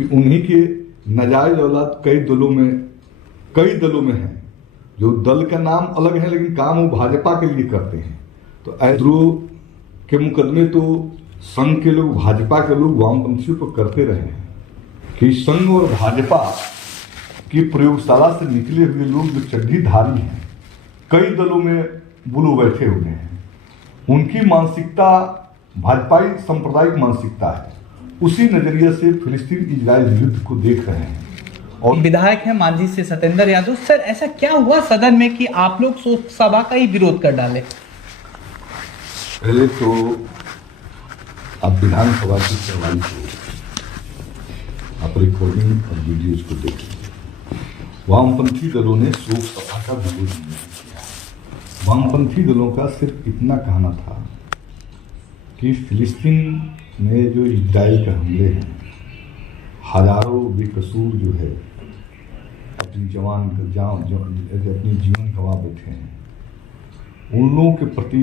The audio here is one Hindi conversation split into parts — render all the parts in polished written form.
कि उन्हीं के नाजायज औलाद कई दलों में है, जो दल का नाम अलग है लेकिन काम वो भाजपा के लिए करते हैं। तो विद्रोह के मुकदमे तो संघ के लोग, भाजपा के लोग वामपंथियों पर करते रहे हैं कि संघ और भाजपा की प्रयोगशाला से निकले हुए लोग जो चड्ढीधारी हैं, कई दलों में बुलो बैठे हुए हैं, उनकी मानसिकता भाजपाई सांप्रदायिक मानसिकता है। उसी नजरिए से फिलिस्तीन इजराइल युद्ध को देख रहे हैं। और विधायक है मांझी से सत्येंद्र यादव। सर, ऐसा क्या हुआ सदन में कि आप लोग शोक सभा का ही विरोध कर डाले? पहले तो आप विधानसभा की कार्यवाही को, आप रिकॉर्डिंग और वीडियोज को देखिए। वामपंथी दलों ने शोक सभा का विरोध नहीं किया। वामपंथी दलों का सिर्फ इतना कहना था कि फिलिस्तीन में जो इजराइल के हमले हैं, हजारों बेकसूर जो है अपनी अपनी जीवन गंवा बैठे हैं, उन लोगों के प्रति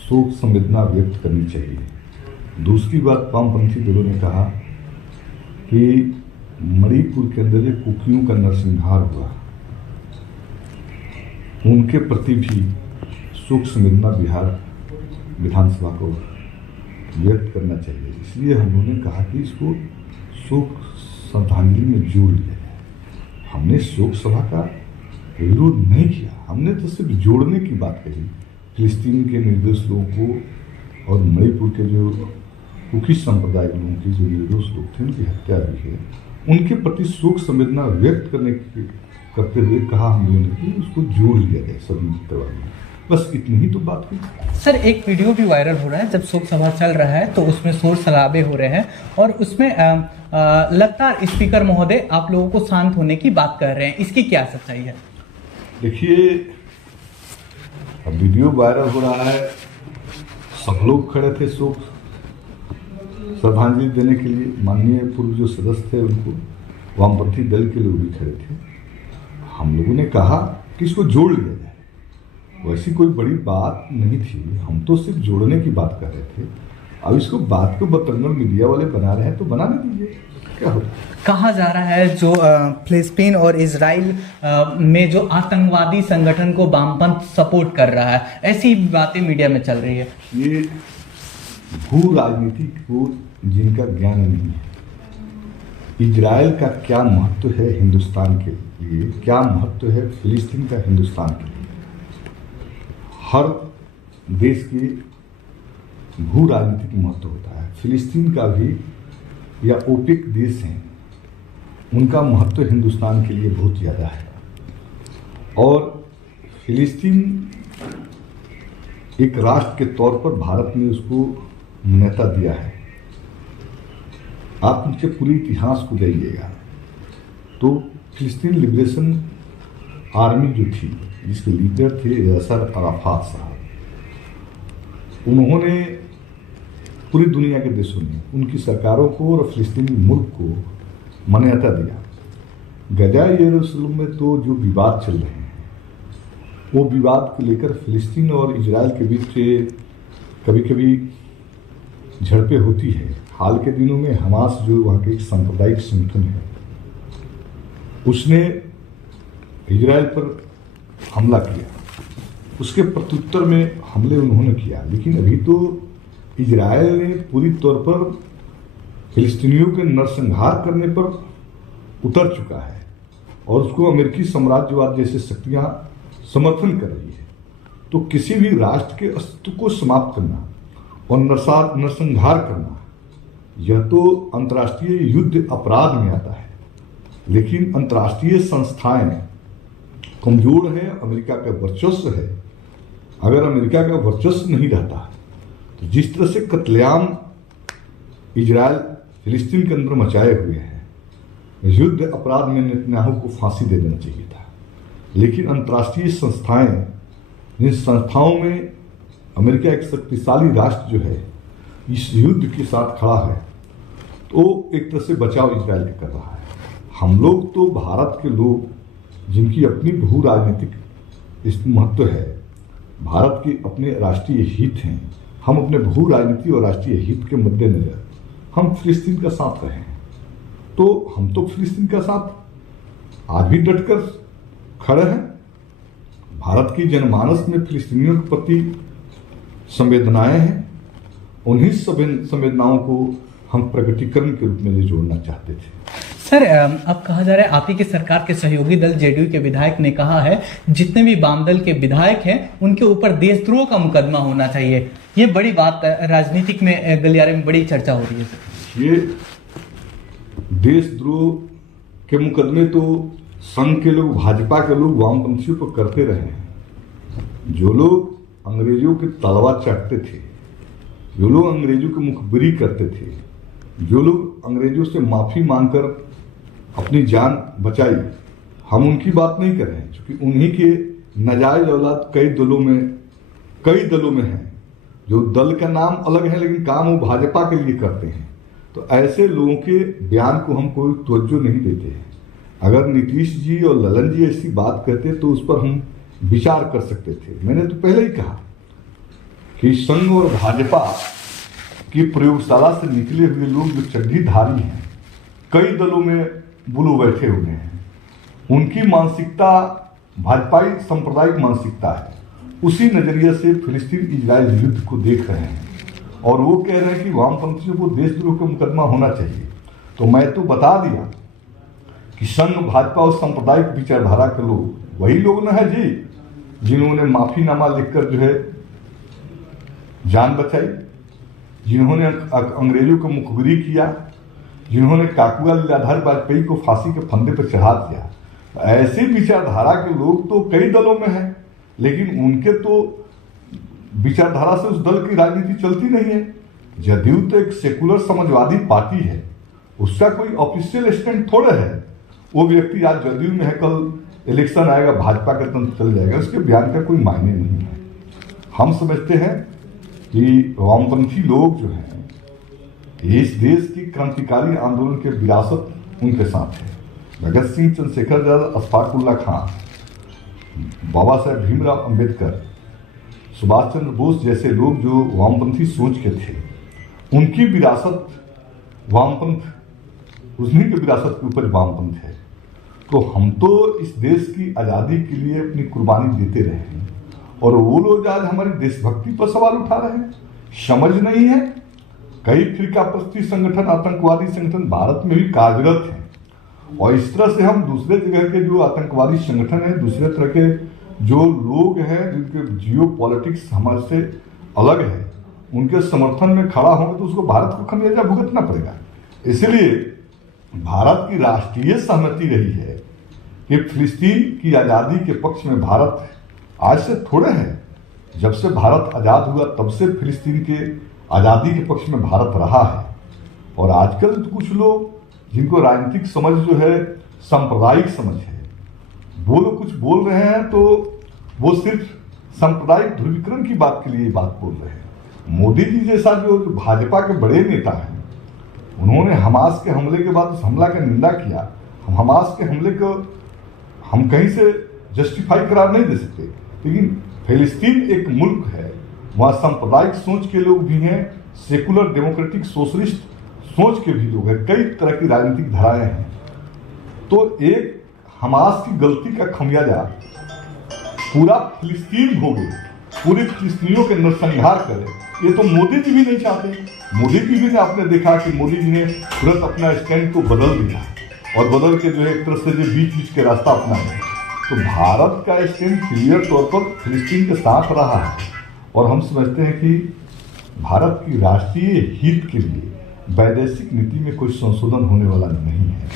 शोक संवेदना व्यक्त करनी चाहिए। दूसरी बात, वामपंथी दलों ने कहा कि मणिपुर के अंदर जो कुकियों का नरसंहार हुआ, उनके प्रति भी शोक संवेदना बिहार विधानसभा को व्यक्त करना चाहिए। इसलिए हम लोगों ने कहा कि इसको शोक श्रद्धांजलि में जोड़ लिया जाए। हमने शोक सभा का विरोध नहीं किया, हमने तो सिर्फ जोड़ने की बात कही। फिलिस्तीन के निर्दोष लोगों को और मणिपुर के जो कुकी संप्रदाय लोगों की जो निर्दोष लोग थे, उनकी हत्या हुई है, उनके प्रति शोक संवेदना व्यक्त करते हुए कहा हम लोगों ने कि उसको जोड़ लिया जाए सदन की कार्यवाही। बस इतनी ही तो बात हुई। सर, एक वीडियो भी वायरल हो रहा है, जब शोक सभा चल रहा है तो उसमें शोर शराबे हो रहे हैं और उसमें लगातार स्पीकर महोदय आप लोगों को शांत होने की बात कर रहे हैं, इसकी क्या सच्चाई है? देखिए, अब वीडियो वायरल हो रहा है, सब लोग खड़े थे शोक श्रद्धांजलि देने के लिए। माननीय पूर्व जो सदस्य थे उनको, वामपंथी दल के लोग भी खड़े थे। हम लोगों ने कहा कि इसको जोड़ लिया जाए, वैसी कोई बड़ी बात नहीं थी, हम तो सिर्फ जोड़ने की बात कर रहे थे। अब इसको बात को बतंगड़ मीडिया वाले बना रहे हैं तो बनाने दीजिए, क्या होता है। कहा जा रहा है जो फिलिस्तीन और इजराइल में जो आतंकवादी संगठन को वामपंथ सपोर्ट कर रहा है, ऐसी बातें मीडिया में चल रही है। ये भू राजनीति को जिनका ज्ञान नहीं है, इजराइल का क्या महत्व है हिंदुस्तान के लिए, क्या महत्व है फिलिस्तीन का हिंदुस्तान के लिए, हर देश की भू राजनीतिक महत्व होता है। फिलिस्तीन का भी, या ओपेक देश हैं, उनका महत्व हिंदुस्तान के लिए बहुत ज़्यादा है। और फिलिस्तीन एक राष्ट्र के तौर पर भारत ने उसको मान्यता दिया है। आप उनके पूरे इतिहास को जाइएगा तो फिलिस्तीन लिबरेशन आर्मी जो थी, जिसके लीडर थे यासर अराफात साहब, उन्होंने पूरी दुनिया के देशों में उनकी सरकारों को और फिलिस्तीनी मुल्क को मान्यता दिया। गजा यरूशलेम में तो जो विवाद चल रहे हैं, वो विवाद को लेकर फिलिस्तीन और इजराइल के बीच कभी कभी झड़पें होती है। हाल के दिनों में हमास जो वहाँ के एक सांप्रदायिक संगठन है, उसने इजराइल पर हमला किया, उसके प्रत्युत्तर में हमले उन्होंने किया। लेकिन अभी तो इजराइल ने पूरी तौर पर फिलिस्तीनियों के नरसंहार करने पर उतर चुका है और उसको अमेरिकी साम्राज्यवाद जैसे शक्तियां समर्थन कर रही है। तो किसी भी राष्ट्र के अस्तित्व को समाप्त करना और नरसंहार करना, यह तो अंतर्राष्ट्रीय युद्ध अपराध में आता है। लेकिन अंतर्राष्ट्रीय संस्थाएं कमजोर है, अमेरिका का वर्चस्व है। अगर अमेरिका का वर्चस्व नहीं रहता तो जिस तरह से कत्लेआम इजराइल फिलिस्तीन के अंदर मचाए हुए हैं, युद्ध अपराध में नेतन्याहू को फांसी दे देना चाहिए था। लेकिन अंतर्राष्ट्रीय संस्थाएं, जिन संस्थाओं में अमेरिका एक शक्तिशाली राष्ट्र जो है इस युद्ध के साथ खड़ा है, तो एक तरह से बचाव इजराइल का कर रहा है। हम लोग तो भारत के लोग जिनकी अपनी भू राजनीतिक इस महत्व है, भारत के अपने राष्ट्रीय हित हैं, हम अपने भू राजनीति और राष्ट्रीय हित के मद्देनजर हम फिलिस्तीन का साथ रहे हैं। तो हम तो फिलिस्तीन का साथ आज भी डटकर खड़े हैं। भारत की जनमानस में फिलिस्तीनियों के प्रति संवेदनाएं हैं, उन्हीं संवेदनाओं को हम प्रकटीकरण के रूप में ले जोड़ना चाहते थे। सर, अब कहा जा रहा है आप ही की सरकार के सहयोगी दल जेडीयू के विधायक ने कहा है जितने भी वाम दल के विधायक हैं उनके ऊपर देशद्रोह का मुकदमा होना चाहिए। ये बड़ी बात राजनीतिक में गलियारे में बड़ी चर्चा हो रही है सर। ये देशद्रोह के मुकदमे तो संघ के लोग, भाजपा के लोग वामपंथियों पर करते रहे हैं। जो लोग अंग्रेजों की तलवार चाटते थे, जो लोग अंग्रेजों की मुखबिरी करते थे, जो लोग अंग्रेजों से माफी मांगकर अपनी जान बचाई, हम उनकी बात नहीं कर रहे हैं, क्योंकि उन्हीं के नाजायज औलाद कई दलों में हैं। जो दल का नाम अलग है लेकिन काम वो भाजपा के लिए करते हैं। तो ऐसे लोगों के बयान को हम कोई तवज्जो नहीं देते हैं। अगर नीतीश जी और ललन जी ऐसी बात करते तो उस पर हम विचार कर सकते थे। मैंने तो पहले ही कहा कि संघ और भाजपा की प्रयोगशाला से निकले हुए लोग जो चड्ढीधारी हैं, कई दलों में बुलो बैठे हुए हैं, उनकी मानसिकता भाजपाई सांप्रदायिक मानसिकता है। उसी नजरिए से फिलिस्तीन इजराइल युद्ध को देख रहे हैं और वो कह रहे हैं कि वामपंथियों को देशद्रोह का मुकदमा होना चाहिए। तो मैं तो बता दिया कि संघ, भाजपा और सांप्रदायिक विचारधारा के लोग वही लोग न है जी जिन्होंने माफीनामा लिखकर जो है जान बचाई, जिन्होंने अंग्रेजों को मुखबिरी किया, जिन्होंने काकुआ लीलाधर वाजपेयी को फांसी के फंदे पर चढ़ा दिया। ऐसी विचारधारा के लोग तो कई दलों में हैं, लेकिन उनके तो विचारधारा से उस दल की राजनीति चलती नहीं है। जदयू तो एक सेकुलर समाजवादी पार्टी है, उसका कोई ऑफिशियल स्टैंड थोड़ा है। वो व्यक्ति आज जदयू में है, कल इलेक्शन आएगा भाजपा के तंत्र चल जाएगा, उसके बयान का कोई मायने नहीं है। हम समझते हैं कि वामपंथी लोग जो हैं इस देश की क्रांतिकारी आंदोलन के विरासत उनके साथ है। भगत सिंह, चंद्रशेखर आजाद, अशफाक उल्लाह खां, बाबा साहेब भीमराव अंबेडकर, सुभाष चंद्र बोस जैसे लोग जो वामपंथी सोच के थे, उनकी विरासत वामपंथ, उन्हीं की विरासत के ऊपर वामपंथ है। तो हम तो इस देश की आज़ादी के लिए अपनी कुर्बानी देते रहे हैं और वो लोग आज हमारी देशभक्ति पर सवाल उठा रहे हैं। समझ नहीं है, कई फिरकापरस्ती संगठन, आतंकवादी संगठन भारत में भी कार्यरत हैं और इस तरह से हम दूसरे जगह के जो आतंकवादी संगठन है, दूसरे तरह के जो लोग हैं जिनके जियो पॉलिटिक्स हमारे से अलग है, उनके समर्थन में खड़ा होंगे तो उसको भारत को खमियाजा भुगतना पड़ेगा। इसलिए भारत की राष्ट्रीय सहमति रही है कि फिलिस्तीन की आज़ादी के पक्ष में भारत आज से थोड़े है। जब से भारत आज़ाद हुआ तब से फिलिस्तीन के आज़ादी के पक्ष में भारत रहा है। और आजकल तो कुछ लोग जिनको राजनीतिक समझ जो है सांप्रदायिक समझ है, वो लोग कुछ बोल रहे हैं तो वो सिर्फ सांप्रदायिक ध्रुवीकरण की बात के लिए बात बोल रहे हैं। मोदी जी जैसा जो भाजपा के बड़े नेता हैं, उन्होंने हमास के हमले के बाद उस हमला का निंदा किया। हम हमास के हमले को हम कहीं से जस्टिफाई करार नहीं दे सकते, लेकिन फिलिस्तीन एक मुल्क है, वहाँ सांप्रदायिक सोच के लोग भी हैं, सेकुलर डेमोक्रेटिक सोशलिस्ट सोच के भी लोग हैं, कई तरह की राजनीतिक धाराएं हैं। तो एक हमास की गलती का खमियाजा पूरा फिलिस्तीन भोगे, पूरे फिलिस्तीनियों के नरसंहार करे, ये तो मोदी जी भी नहीं चाहते। मोदी जी भी आपने देखा कि मोदी जी ने तुरंत अपना स्टैंड को बदल दिया और बदल के जो है एक तरह से जो बीच के रास्ता अपनाया। तो भारत का स्टैंड क्लियर तौर पर फिलिस्तीन के साथ रहा है और हम समझते हैं कि भारत की राष्ट्रीय हित के लिए वैदेशिक नीति में कोई संशोधन होने वाला नहीं है।